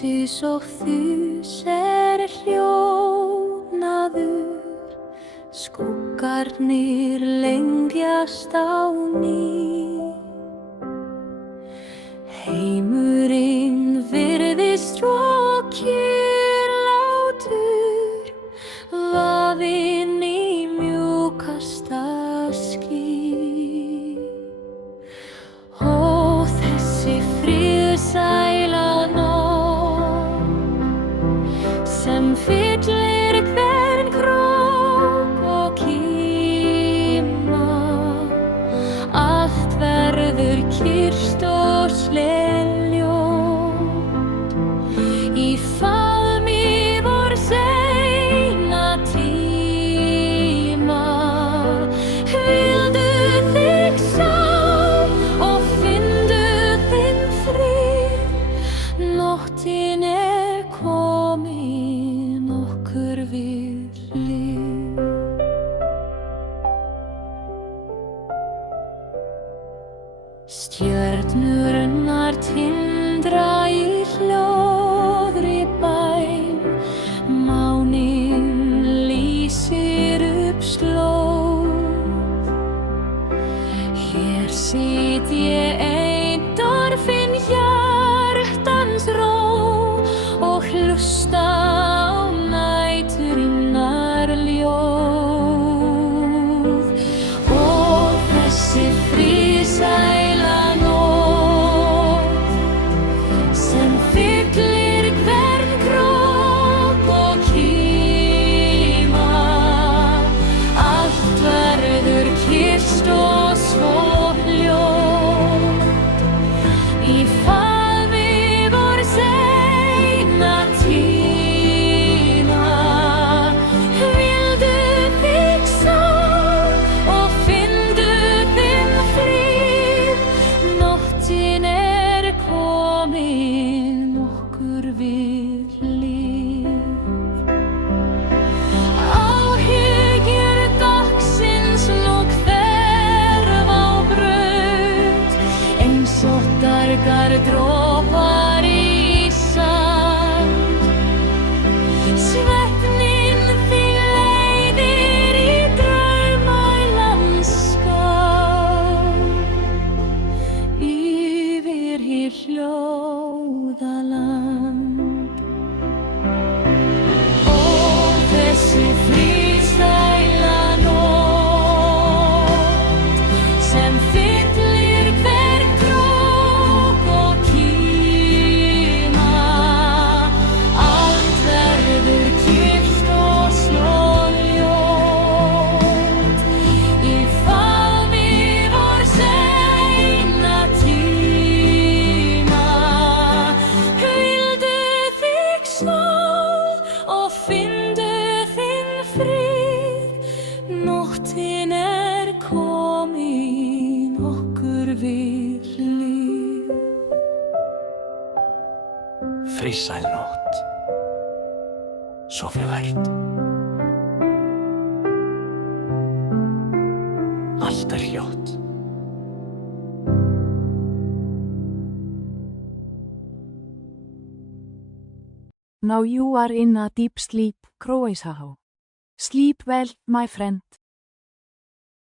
Ljósís og þus hljóðnaður, skuggarnir lengjast á ný. Heimurinn virðist svo kyrrlátur, vafinn í mjúkasta ský. Ó, þessi friðsæla nótt sem fyllir hvern krók og kíma. Allt verður kyrrt og sleljótt í faðmi vors eina tíma. Vildu þig sjá og finndu þinn frið, nóttin komin okkur við hlið. Stjörnurnar tindra í hljóðri bæn, máninn lýsir upp slóð. Hér sit ég ein, dorfin hjartans ró, og hlusta á næturinnar ljóð. Og þessi friðsæla nótt sem fyllir hvern krók og kíma. Allt verður kyrrt og svo hljótt í faðmi vors eina tíma. Vildu þig sjá og finndu þinn frið, nóttin komin okkur við hlið. Áhyggjur dagsins nú hverfa á braut, eins og dargar dropar í sand. Svefninn þig leiðir í drauma í landskap, yfir hið hljóðaland. Ó, þessi friðsæla nótt sem fyllir hvern krók og kíma. Allt verður kyrrt og svo hljótt í faðmi vors eina tíma. Vildu þig sjá og finndu þinn frið, nóttin komin okkur við hlið. Friðsæl nótt, sofðu vært. Allt hljótt. Now you are in a deep sleep, Croesaho. Sleep well, my friend.